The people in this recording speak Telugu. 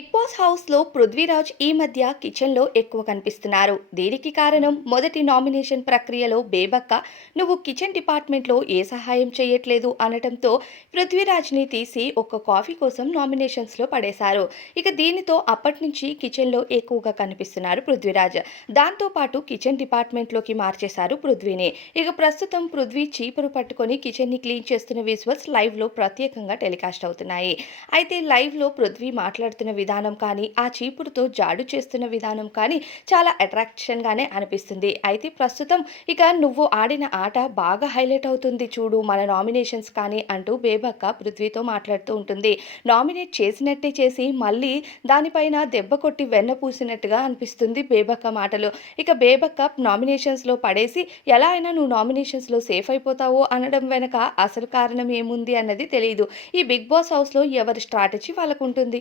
బిగ్ బాస్ హౌస్‌లో పృథ్వీరాజ్ ఈ మధ్య కిచెన్‌లో ఎక్కువ కనిపిస్తున్నారు. దీనికి కారణం మొదటి నామినేషన్ ప్రక్రియలో బేబక్క "నువ్వు కిచెన్ డిపార్ట్మెంట్‌లో ఏ సహాయం చేయట్లేదు" అనటంతో పృథ్వీరాజ్‌ని తీసి ఒక్క కాఫీ కోసం నామినేషన్స్‌లో పడేశారు. ఇక దీనితో అప్పట్నుంచి కిచెన్‌లో ఎక్కువగా కనిపిస్తున్నారు పృథ్వీరాజ్. దాంతో పాటు కిచెన్ డిపార్ట్మెంట్‌లోకి మార్చేశారు పృథ్వీని. ఇక ప్రస్తుతం పృథ్వీ చీపురు పట్టుకొని కిచెన్‌ని క్లీన్ చేస్తున్న విజువల్స్ లైవ్‌లో ప్రత్యేకంగా టెలికాస్ట్ అవుతున్నాయి. అయితే లైవ్‌లో పృథ్వీ మాట్లాడుతున్న విధానం కానీ, ఆ చీపురుతో జాడు చేస్తున్న విధానం కానీ చాలా అట్రాక్షన్‌గానే అనిపిస్తుంది. అయితే ప్రస్తుతం ఇక "నువ్వు ఆడిన ఆట బాగా హైలైట్ అవుతుంది చూడు మన నామినేషన్స్ కానీ" అంటూ బేబక్క పృథ్వీతో మాట్లాడుతూ ఉంటుంది. నామినేట్ చేసినట్టే చేసి మళ్ళీ దానిపైన దెబ్బ కొట్టి వెన్న పూసినట్టుగా అనిపిస్తుంది బేబక్క మాటలు. ఇక బేబక్క నామినేషన్స్‌లో పడేసి ఎలా అయినా నువ్వు నామినేషన్స్‌లో సేఫ్ అయిపోతావు అనడం వెనక అసలు కారణం ఏముంది అన్నది తెలీదు. ఈ బిగ్ బాస్ హౌస్‌లో ఎవరి స్ట్రాటజీ వాళ్ళకుంటుంది.